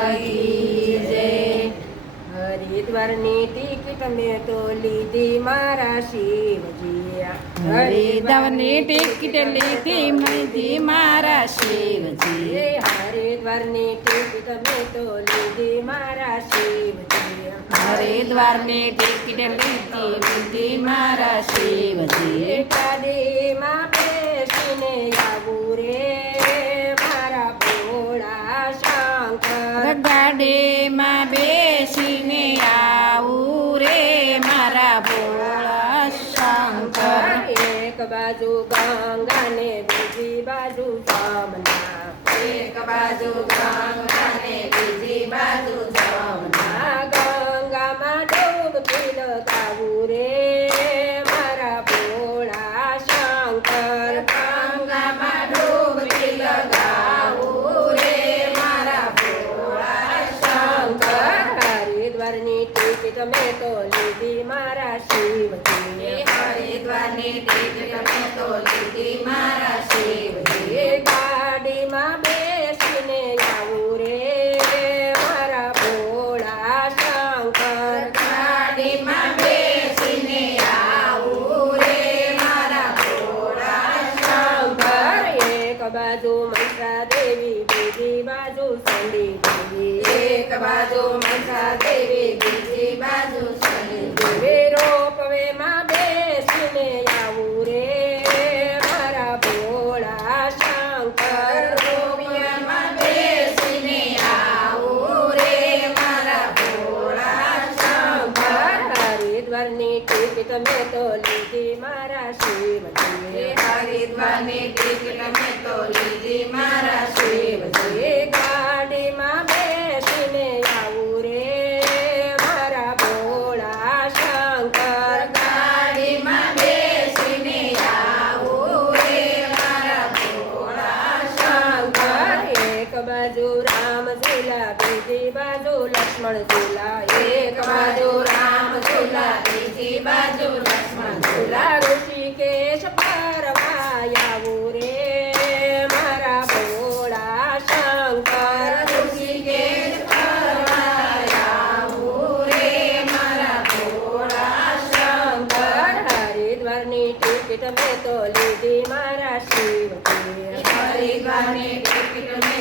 હરિદ્વારની ticket મેં તો લીધી મારા શિવજી હરિદ્વારની ટિકિટ લીધી મેં મારા શિવજી હરિદ્વારની ટિકિટ મેં તો લીધી મારા શિવજી હરિદ્વારની ટિકિટ લીધી લીધી મારા શિવજી કાદેમાં ગાડેમાં બેસીને આવું રે મારા ભોળા શંકર એક બાજુ ગંગા ને બીજી બાજુ જમના એક બાજુ ગંગા ને બીજી બાજુ દ્વારની ટીક તમે તો લીધી મારા શિવજી હરિદ્વારની ટીક તમે તો લીધી મારા શિવજી ગાડીમાં બેસીને આવું રે મારા ભોળા શંકર ગાડીમાં બેસીને આવું રે મારા ભોળા શંકર એક બાજુ મંત્રા દેવી બીજી બાજુ એક બાજુ મનસા દેવી બીજી બાજુ બાજુ રામ ઝૂલા બીજી બાજુ લક્ષ્મણ ઝૂલા એક બાજુ રામ ઝૂલા બીજી બાજુ લક્ષ્મણ ઝૂલા ઋષિકેશ પરવાયાવું રે મારા ભોળા શંકર ઋષિકેશ પરવાયાવું રે મારા ભોળા શંકર હરિદ્વારની ટિકિટ મેં તો લીધી મારા શિવ હરિદ્વારની ટિકિટ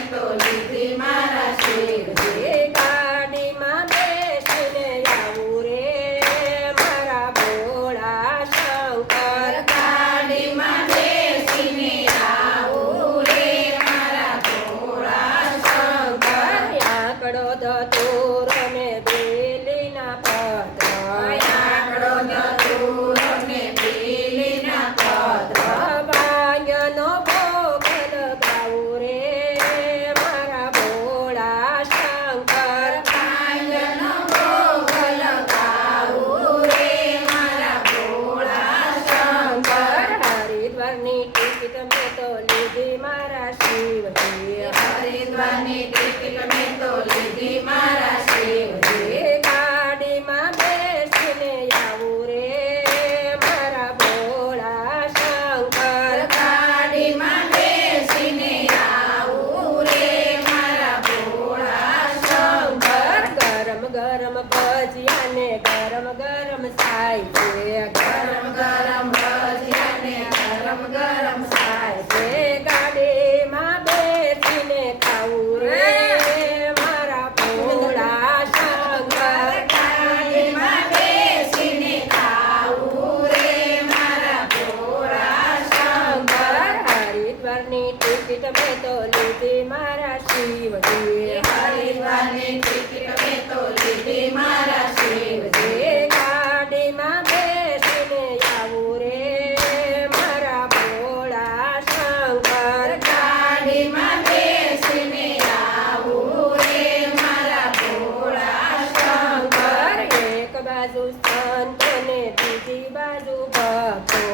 હરિદ્વારની ટિકિટ મેં તો લીધી મારા શિવજી હરિદ્વારની ટિકિટ મેં તો લીધી મારા I'm good, સંતો ને બાજુ ભક્તો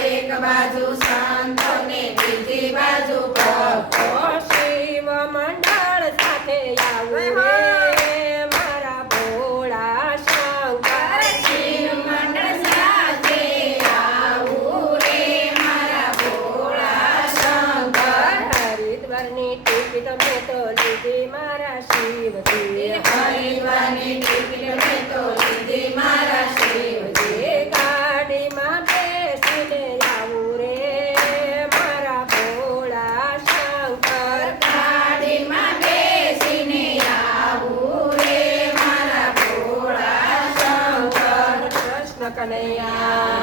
એક બાજુ બીજી બાજુ ભક્તો શિવ મંડળ સાથે આવું મારા ભોળા શંકર શિવ મંડળ સાથે આવું તો લીધી મારા શિવથી 卡利呀？